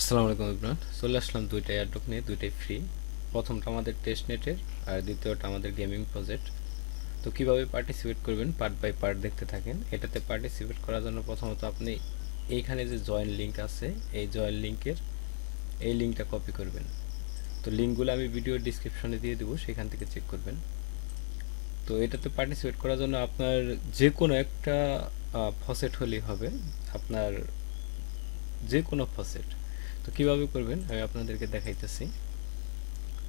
আসসালামু আলাইকুম ইমরান, চলে আসলাম দুইটা এয়ারড্রপ নিয়ে, দুইটাই ফ্রি। প্রথমটা আমাদের টেস্ট নেটের আর দ্বিতীয়টা আমাদের গেমিং প্রজেক্ট। তো কিভাবে পার্টিসিপেট করবেন পার্ট বাই পার্ট দেখতে থাকেন। এটাতে পার্টিসিপেট করার জন্য প্রথমত আপনি এইখানে যে জয়েন লিঙ্ক আছে, এই জয়েন লিঙ্কের এই লিঙ্কটা কপি করবেন। তো লিঙ্কগুলো আমি ভিডিও ডিসক্রিপশনে দিয়ে দেবো, সেখান থেকে চেক করবেন। তো এটাতে পার্টিসিপেট করার জন্য আপনার যে কোনো একটা ফসেট হলেই হবে, আপনার যে কোনো ফসেট। তো কিভাবে করবেন আমি আপনাদেরকে দেখাইতেছি।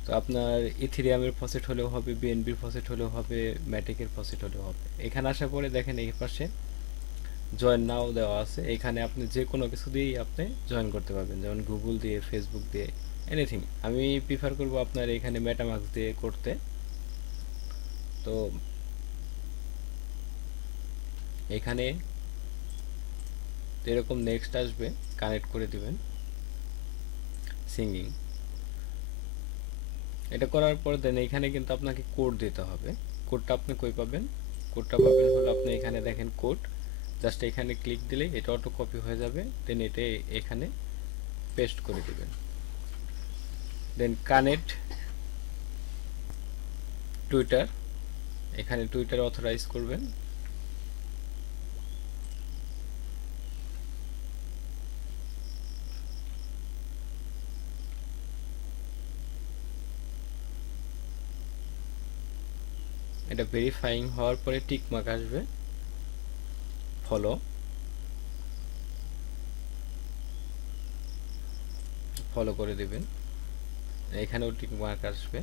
তো আপনার ইথিরিয়ামের ফসেট হলেও হবে, বিএনবির ফসেট হলেও হবে, ম্যাটিকের ফসেট হলেও হবে। এখানে আসার পরে দেখেন এই পাশে জয়েন নাও দেওয়া আছে, এখানে আপনি যে কোনো কিছু দিয়েই আপনি জয়েন করতে পারবেন, যেমন গুগল দিয়ে, ফেসবুক দিয়ে, এনিথিং। আমি প্রিফার করব আপনার এখানে মেটামাক্স দিয়ে করতে। তো এখানে এরকম নেক্সট আসবে, কানেক্ট করে দিবেন সিঙ্গিং। এটা করার পর দেন এখানে কিন্তু আপনাকে কোড দিতে হবে। কোডটা আপনি কই পাবেন? কোডটা পাবেন হলো আপনি এখানে দেখেন কোড, জাস্ট এখানে ক্লিক দিলেই এটা অটো কপি হয়ে যাবে। দেন এটা এখানে পেস্ট করে দিবেন। দেন কানেক্ট টুইটার, এখানে টুইটার অথরাইজ করবেন। এটা ভেরিফাইং হওয়ার পরে টিক মার্ক আসবে, ফলো, ফলো করে দিবেন। এখানেও টিক মার্ক আসবে।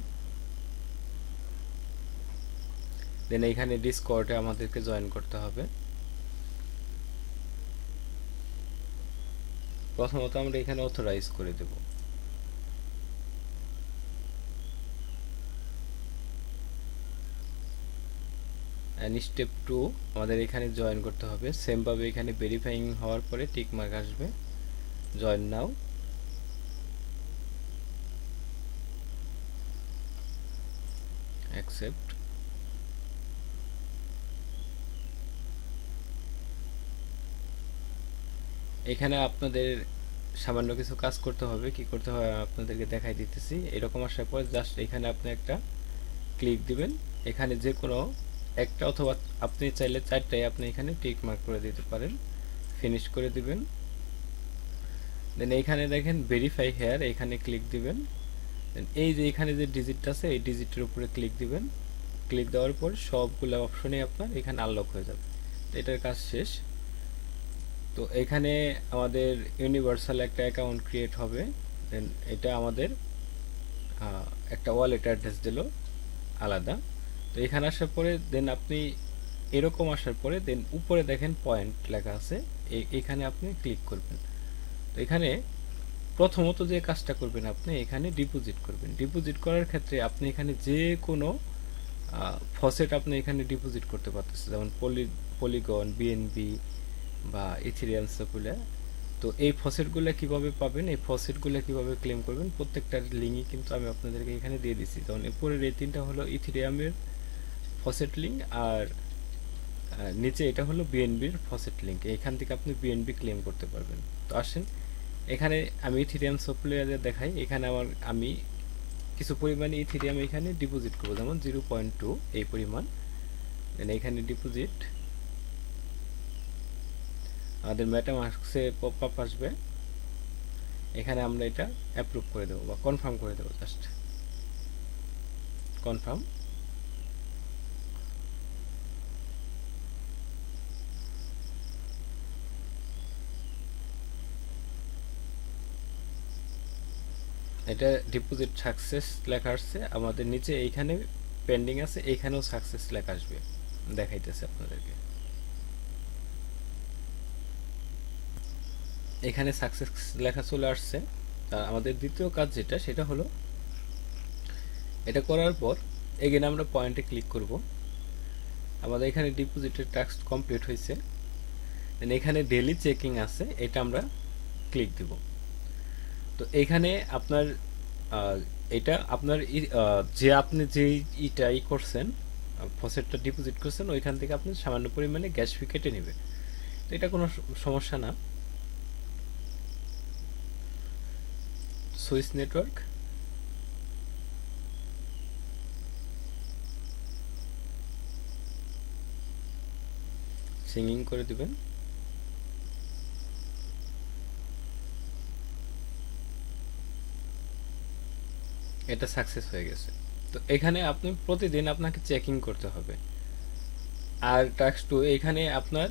দেন এইখানে ডিসকর্ডে আমাদেরকে জয়েন করতে হবে। প্রথমত আমরা এখানে অথরাইজ করে দেব। অ্যান্ড স্টেপ 2 আমাদের এখানে জয়েন করতে হবে। সেমভাবে এখানে ভেরিফাইং হওয়ার পরে টিক মার্ক আসবে, জয়েন নাও। অ্যাকসেপ্ট। এখানে আপনাদের সামান্য কিছু কাজ করতে হবে, কি করতে হয় আপনাদেরকে দেখাই দিতেছি। এরকম আসার পর জাস্ট এখানে আপনি একটা ক্লিক দিবেন, এখানে যে কোনো একটা অথবা আপনি চাইলে চারটায় আপনি এখানে টিক মার্ক করে দিতে পারেন, ফিনিশ করে দিবেন। দেন এইখানে দেখেন ভেরিফাই হেয়ার, এখানে ক্লিক দিবেন। দেন এই যে এখানে যে ডিজিটটা আছে এই ডিজিটের উপরে ক্লিক দিবেন। ক্লিক দেওয়ার পর সবগুলো অপশনই আপনার এখানে আনলক হয়ে যাবে। এটার কাজ শেষ। তো এখানে আমাদের ইউনিভার্সাল একটা অ্যাকাউন্ট ক্রিয়েট হবে। দেন এটা আমাদের একটা ওয়ালেট অ্যাড্রেস দিল আলাদা। তো এখানে আসার পরে দেন আপনি এরকম আসার পরে দেন উপরে দেখেন পয়েন্ট লেখা আছে, এখানে আপনি ক্লিক করবেন। তো এখানে প্রথমত যে কাজটা করবেন আপনি এখানে ডিপোজিট করবেন। ডিপোজিট করার ক্ষেত্রে আপনি এখানে যে কোনো ফসেট আপনি এখানে ডিপোজিট করতে পারতেছেন, যেমন পলিগন, বিএনবি বা ইথেরিয়াম সার্কুলার। তো এই ফসেটগুলো কিভাবে পাবেন, এই ফসেটগুলো কিভাবে ক্লেম করবেন, প্রত্যেকটার লিঙ্কই কিন্তু আমি আপনাদেরকে এখানে দিয়ে দিচ্ছি। যেমন এরপরের এই তিনটা হলো ইথেরিয়ামের ফসেট লিঙ্ক, আর নিচে এটা হলো বিএনবির ফসেট লিঙ্ক। এখান থেকে আপনি বিএনবি ক্লেম করতে পারবেন। তো আসেন এখানে আমি ইথেরিয়াম সফটওয়্যারে দেখাই। এখানে আমি কিছু পরিমাণে ইথেরিয়াম এখানে ডিপোজিট করবো, যেমন 0.2 এই পরিমাণ। দেন এখানে ডিপোজিট, আমাদের মেটামাস্কে পপ আপ আসবে, এখানে আমরা এটা অ্যাপ্রুভ করে দেবো বা কনফার্ম করে দেবো, জাস্ট কনফার্ম। এটা ডিপোজিট সাকসেস লেখা আসছে, আমাদের নিচে এইখানে পেন্ডিং আছে, এইখানেও সাকসেস লেখা আসবে, দেখাইতেছে আপনাদেরকে। এখানে সাকসেস লেখা চলে আসছে। আর আমাদের দ্বিতীয় কাজ যেটা, সেটা হলো এটা করার পর এগেন আমরা পয়েন্টে ক্লিক করব। আমাদের এখানে ডিপোজিটের টাস্ক কমপ্লিট হয়েছে। দেন এখানে ডেইলি চেকিং আছে, এটা আমরা ক্লিক দিব। তো এখানে আপনার এটা আপনার যে আপনি যেই ইটাই করছেন, ফসেটটা ডিপোজিট করছেন, ওইখান থেকে আপনি সামান্য পরিমাণে গ্যাস ফি কেটে নেবেন। তো এটা কোনো সমস্যা না। সুইচ নেটওয়ার্ক, সিঙ্গিং করে দিবেন। এটা সাকসেস হয়ে গেছে। তো এখানে আপনি প্রতিদিন আপনাকে চেকিং করতে হবে। আর টাস্ক 2 এখানে আপনার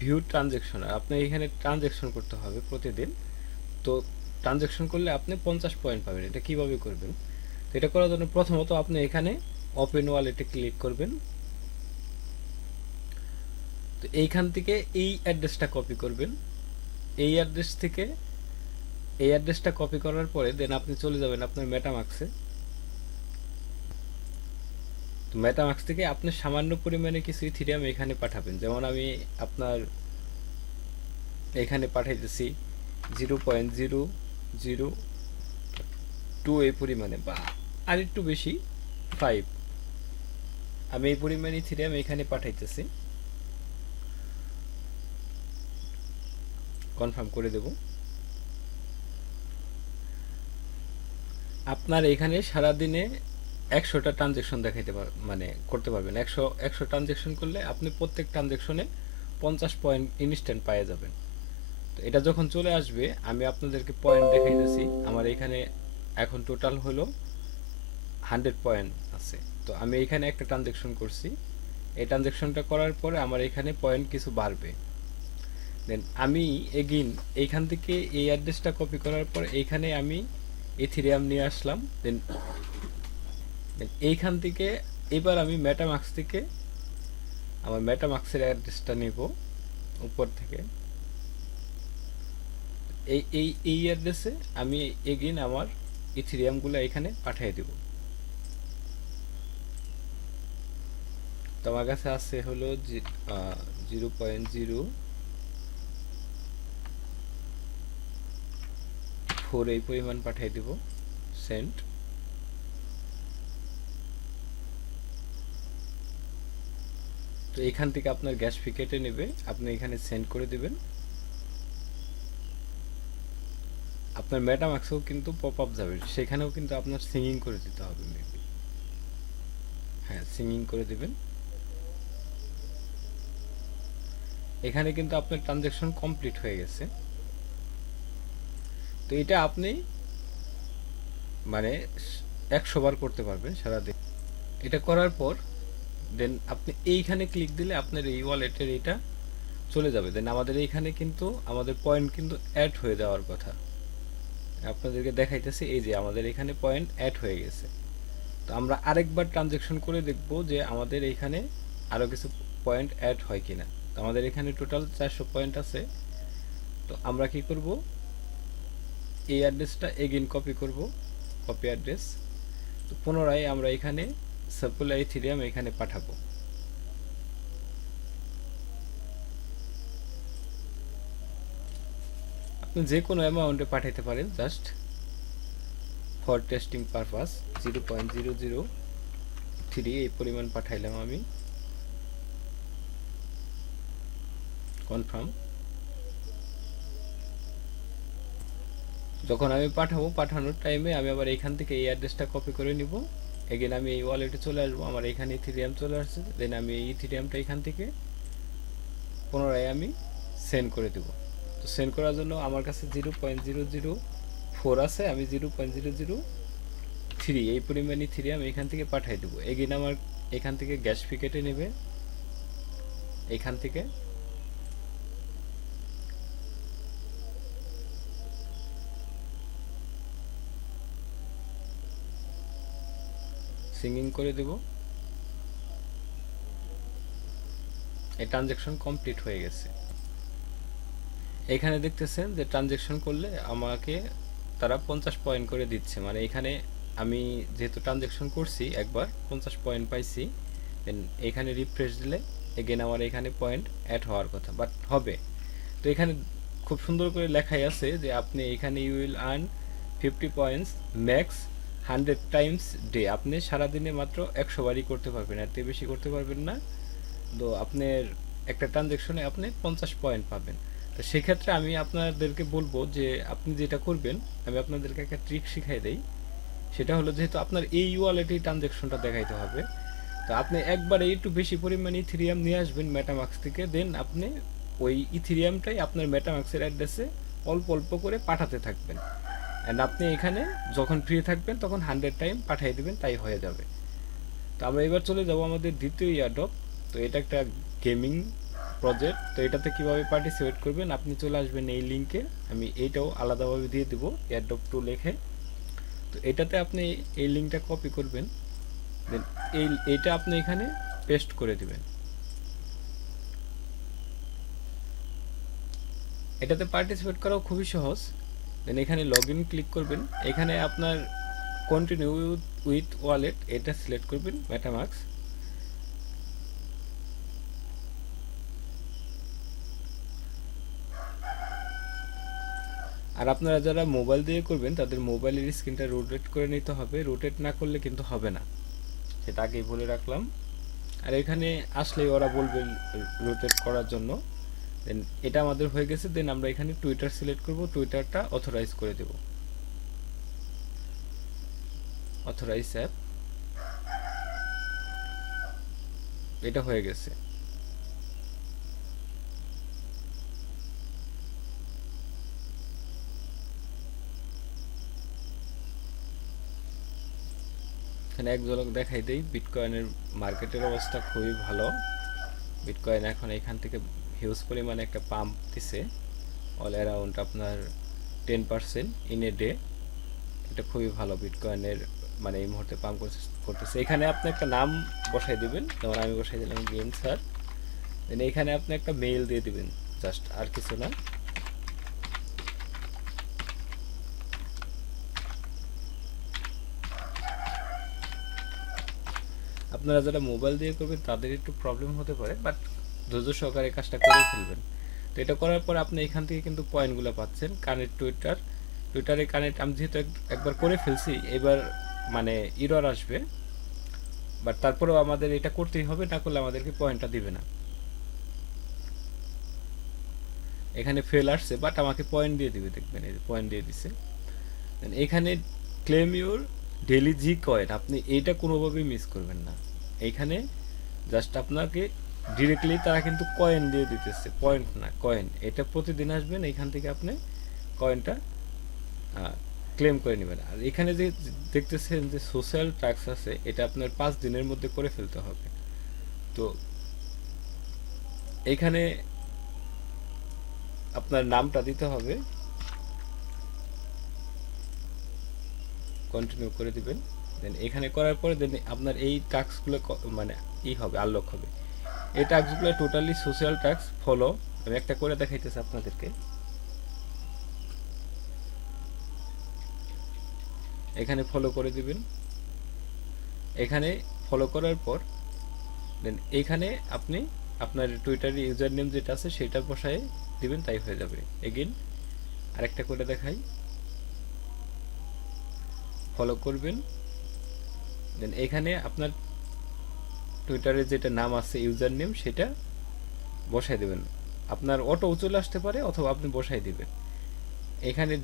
ভিউ ট্রানজ্যাকশন, আপনি এখানে ট্রানজ্যাকশন করতে হবে প্রতিদিন। তো ট্রানজ্যাকশন করলে আপনি 50 পয়েন্ট পাবেন। এটা কিভাবে করবেন? তো এটা করার জন্য প্রথমত আপনি এখানে ওপেন ওয়ালেটে ক্লিক করবেন। তো এইখান থেকে এই অ্যাড্রেসটা কপি করবেন। এই অ্যাড্রেস থেকে এই অ্যাড্রেসটা কপি করার পরে দেন আপনি চলে যাবেন আপনার মেটামাক্সে। তো মেটামাক্স থেকে আপনি সামান্য পরিমাণে কিছু ইথিরিয়াম এখানে পাঠাবেন। যেমন আমি আপনার এখানে পাঠাইতেছি 0.002 এই পরিমাণে, বা আর একটু বেশি 5, আমি এই পরিমাণ ইথিরিয়াম এখানে পাঠাইতেছি। কনফার্ম করে দেব। আপনার এখানে সারাদিনে 100টা ট্রানজ্যাকশন দেখাইতে মানে করতে পারবেন। 100 ট্রানজ্যাকশন করলে আপনি প্রত্যেক ট্রানজ্যাকশনে 50 পয়েন্ট ইনস্ট্যান্ট পাওয়া যাবেন। তো এটা যখন চলে আসবে আমি আপনাদেরকে পয়েন্ট দেখাইতেছি। আমার এখানে এখন টোটাল হলো 100 পয়েন্ট আছে। তো আমি এখানে একটা ট্রানজ্যাকশন করছি, এই ট্রানজ্যাকশনটা করার পরে আমার এখানে পয়েন্ট কিছু বাড়বে। দেন আমি এগেইন এইখান থেকে এই অ্যাড্রেসটা কপি করার পর এইখানে আমি ইথিরিয়াম নিয়ে আসলাম। দেন এইখান থেকে এবার আমি মেটামাক্স থেকে আমার মেটামাক্সের অ্যাড্রেসটা নেব উপর থেকে। এই অ্যাড্রেসে আমি এগেইন আমার ইথিরিয়ামগুলো এখানে পাঠিয়ে দেব। তো আমার কাছে আছে হলো 0.04 এই পরিমাণ পাঠিয়ে দেব। সেন্ড। তো এখান থেকে আপনার গ্যাস ফি কেটে নেবে, আপনি এখানে সেন্ড করে দিবেন। আপনার মেটামাক্সেও কিন্তু পপ আপ যাবে, সেখানেও কিন্তু আপনার সিঙ্গিং করে দিতে হবে মেবি। হ্যাঁ, সিঙ্গিং করে দিবেন। এখানে কিন্তু আপনার ট্রানজ্যাকশন কমপ্লিট হয়ে গেছে। তো এটা আপনি মানে 100 বার করতে পারবেন সারাদিন। এটা করার পর দেন আপনি এইখানে ক্লিক দিলে আপনার এই ওয়ালেটের এটা চলে যাবে। দেন আমাদের এইখানে কিন্তু আমাদের পয়েন্ট কিন্তু অ্যাড হয়ে যাওয়ার কথা। আপনাদেরকে দেখাইতেছি, এই যে আমাদের এখানে পয়েন্ট অ্যাড হয়ে গেছে। তো আমরা আরেকবার ট্রানজ্যাকশন করে দেখব যে আমাদের এখানে আরও কিছু পয়েন্ট অ্যাড হয় কিনা। তো আমাদের এখানে টোটাল 400 পয়েন্ট আছে। তো আমরা কি করব, এই অ্যাড্রেসটা এগেইন কপি করব, কপি অ্যাড্রেস। তো পুনরায় আমরা এখানে সাপ্লাই ইথিরিয়াম এখানে পাঠাবো। আপনি যে কোনো অ্যামাউন্টে পাঠাইতে পারেন, জাস্ট ফর টেস্টিং পারপাস। 0.003 এই পরিমাণ পাঠাইলাম আমি। কনফার্ম। যখন আমি পাঠাবো, পাঠানোর টাইমে আমি আবার এখান থেকে এই অ্যাড্রেসটা কপি করে নিব। এগেন আমি এই ওয়ালেটে চলে আসবো, আমার এখানে ইথিরিয়াম চলে আসছে। দেন আমি এই ইথিরিয়ামটা এখান থেকে পুনরায় আমি সেন্ড করে দেব। তো সেন্ড করার জন্য আমার কাছে 0.004 আছে, আমি 0.003 এই পরিমাণ ইথিরিয়াম এখান থেকে পাঠিয়ে দেবো। এগেন আমার এখান থেকে গ্যাস ফি কেটে নেবে, এখান থেকে সিঙ্গিং করে দেব। এই ট্রানজ্যাকশন কমপ্লিট হয়ে গেছে। এখানে দেখতেছেন যে ট্রানজ্যাকশন করলে আমাকে তারা 50 পয়েন্ট করে দিচ্ছে। মানে এখানে আমি যেহেতু ট্রানজ্যাকশন করছি একবার 50 পয়েন্ট পাইছি। দেন এখানে রিফ্রেশ দিলে এগেন আমার এখানে পয়েন্ট অ্যাড হওয়ার কথা, বাট হবে। তো এখানে খুব সুন্দর করে লেখাই আছে যে আপনি এখানে you will earn 50 points max 100 times day. আপনি সারাদিনে মাত্র 100 বারই করতে পারবেন, এর থেকে বেশি করতে পারবেন না। তো আপনার একটা ট্রানজ্যাকশনে আপনি 50 পয়েন্ট পাবেন। তো তো সেক্ষেত্রে আমি আপনাদেরকে বলবো যে আপনি যেটা করবেন, আমি আপনাদেরকে একটা ট্রিক শিখাই দেই। সেটা হলো, যেহেতু আপনার এই ওয়ালেটে ট্রানজ্যাকশনটা দেখাইতে হবে, তো আপনি একবারে একটু বেশি পরিমাণে ইথেরিয়াম নিয়ে আসবেন মেটামাক্স থেকে, দেন আপনি ওই ইথেরিয়ামটাই আপনার মেটামাক্সের অ্যাড্রেসে অল্প অল্প করে পাঠাতে থাকবেন। অ্যান্ড আপনি এখানে যখন ফ্রি থাকবেন তখন 100 টাইম পাঠিয়ে দিবেন, তাই হয়ে যাবে। তো আমরা এবার চলে যাব আমাদের দ্বিতীয় ইয়ারড্রপ। তো এটা একটা গেমিং প্রজেক্ট। তো এটাতে কিভাবে পার্টিসিপেট করবেন, আপনি চলে আসবেন এই লিঙ্কে, আমি এইটাও আলাদাভাবে দিয়ে দেবো ইয়ারড্রপ 2 লিখে। তো এটাতে আপনি এই লিঙ্কটা কপি করবেন, দেন এইটা আপনি এখানে পেস্ট করে দিবেন। এটাতে পার্টিসিপেট করাও খুবই সহজ। দেন এখানে লগ ইন ক্লিক করবেন, এখানে আপনার কন্টিনিউ উইথ ওয়ালেট এটা সিলেক্ট করবেন মেটামাক্স। আর আপনারা যারা মোবাইল দিয়ে করবেন তাদের মোবাইলের স্ক্রিনটা রোটেট করে নিতে হবে, রোটেট না করলে কিন্তু হবে না, সেটা আগেই বলে রাখলাম। আর এখানে আসলে ওরা বলবে রোটেট করার জন্য। দেন এটা আমাদের হয়ে গেছে, দেন আমরা এখানে টুইটার সিলেক্ট করব, টুইটারটা অথরাইজ করে দেব, অথরাইজ অ্যাপ, এটা হয়ে গেছে। এখানে এক ঝলক দেখাই দেই, বিটকয়েনের মার্কেটের অবস্থা খুবই ভালো। বিটকয়েন এখন এখান থেকে হিউজ পরিমাণে একটা পাম্প দিছে, অল অ্যারাউন্ড আপনার 10% ইন এ ডে। এটা খুবই ভালো বিটকয়েনের, মানে এই মুহূর্তে পাম্প করতেছে। এখানে আপনি একটা নাম বসাই দিবেন, যেমন আমি বসাই দিলাম গেম স্যার। দেন এখানে আপনি একটা মেইল দিয়ে দিবেন, জাস্ট, আর কিছু না। আপনারা যারা মোবাইল দিয়ে করবেন তাদের একটু প্রবলেম হতে পারে, বাট ধৈর্য সহকারে কাজটা করে ফেলবেন। তো এটা করার পর আপনি এখান থেকে কিন্তু পয়েন্টগুলো পাচ্ছেন। কানেক্ট টুইটার, টুইটারে কানেক্ট আমি যেহেতু একবার করে ফেলছি, এবার মানে ইরর আসবে, বাট তারপরেও আমাদের এটা করতেই হবে, না করলে আমাদেরকে পয়েন্টটা দিবে না। এখানে ফেল আসছে, বাট আমাকে পয়েন্ট দিয়ে দিবে, দেখবেন এই পয়েন্ট দিয়ে দিছে। এখানে claim your daily G coin, আপনি এইটা কোনোভাবেই মিস করবেন না। এইখানে জাস্ট আপনাকে ডিরেক্টলি তারা কিন্তু কয়েন দিয়ে দিতেছে, পয়েন্ট না, কয়েন। এটা প্রতিদিন আসবেন, এইখান থেকে আপনি কয়েনটা ক্লেম করে নেবেন। আর এখানে যে দেখতেছেন যে সোশ্যাল ট্যাক্স আছে, এটা আপনার 5 দিনের মধ্যে করে ফেলতে হবে। তো এখানে আপনার নামটা দিতে হবে, কন্টিনিউ করে দিবেন। দেন এখানে করার পরে দেন আপনার এই টাস্কগুলো মানে হবে, আনলক হবে। এই টাস্কগুলো টোটালি সোশ্যাল টাস্ক ফলো, আমি একটা করে দেখাইতেছি আপনাদেরকে। এখানে ফলো করে দিবেন। এখানে ফলো করার পর দেন এইখানে আপনি আপনার টুইটারের ইউজার নেম যেটা আছে সেটা বসায় দিবেন, তাই হয়ে যাবে। এগেইন আরেকটা করে দেখাই, ফলো করবেন। দেন এখানে আপনার টুইটারের যেটা নাম আছে ইউজার নেম সেটা বসাই দেবেন। আপনার অটো চলে আসতে পারে, অথবা আপনি বসাই দিবেন। এখানে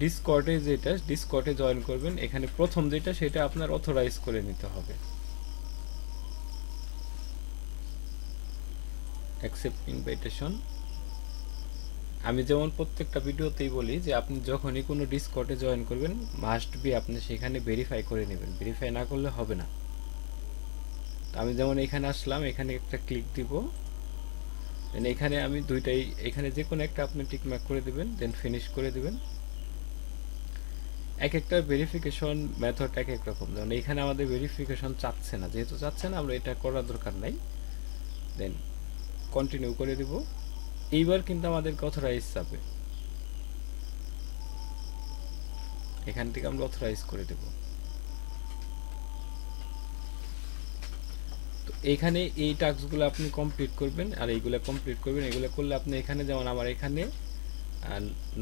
ডিসকর্ডে জয়েন করবেন। এখানে প্রথম যেটা সেটা আপনার অথরাইজ করে নিতে হবে, অ্যাকসেপ্ট ইনভাইটেশন। আমি যেমন প্রত্যেকটা ভিডিওতেই বলি যে আপনি যখনই কোনো ডিসকর্ডে জয়েন করবেন, মাস্ট বি আপনি সেখানে ভেরিফাই করে নেবেন, ভেরিফাই না করলে হবে না। তো আমি যেমন এখানে আসলাম, এখানে একটা ক্লিক দিব, দেন এখানে আমি দুইটাই, এখানে যে কোনো একটা আপনি টিক মার্ক করে দিবেন, দেন ফিনিশ করে দিবেন। এক একটা ভেরিফিকেশন মেথড এক এক রকম, যেমন এখানে আমাদের ভেরিফিকেশন চাচ্ছে না, যেহেতু চাচ্ছে না আমরা এটা করার দরকার নাই। দেন কন্টিনিউ করে দিব। এইবার কিন্তু আমাদেরকে অথরাইজ যাবে, এখান থেকে আমরা অথরাইজ করে দেব। তো এখানে এই টাস্কগুলো আপনি কমপ্লিট করবেন, আর এইগুলো কমপ্লিট করবেন। এগুলো করলে আপনি এখানে, যেমন আমার এখানে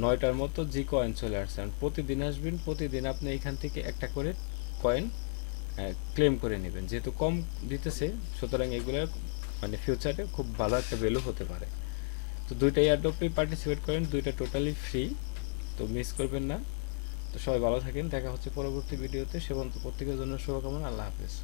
9টার মতো জি কয়েন চলে আসছে। প্রতিদিন আসবেন, প্রতিদিন আপনি এখান থেকে একটা করে কয়েন ক্লেম করে নেবেন। যেহেতু কম দিতেছে, সুতরাং এগুলো মানে ফিউচারে খুব ভালো একটা ভ্যালু হতে পারে। তো দুইটা এয়ারড্রপেই পার্টিসিপেট করেন, দুইটা টোটালি ফ্রি, তো মিস করবেন না। তো সবাই ভালো থাকেন, দেখা হচ্ছে পরবর্তী ভিডিওতে। সে পর্যন্ত প্রত্যেকের জন্য শুভকামনা, আল্লাহ হাফেজ।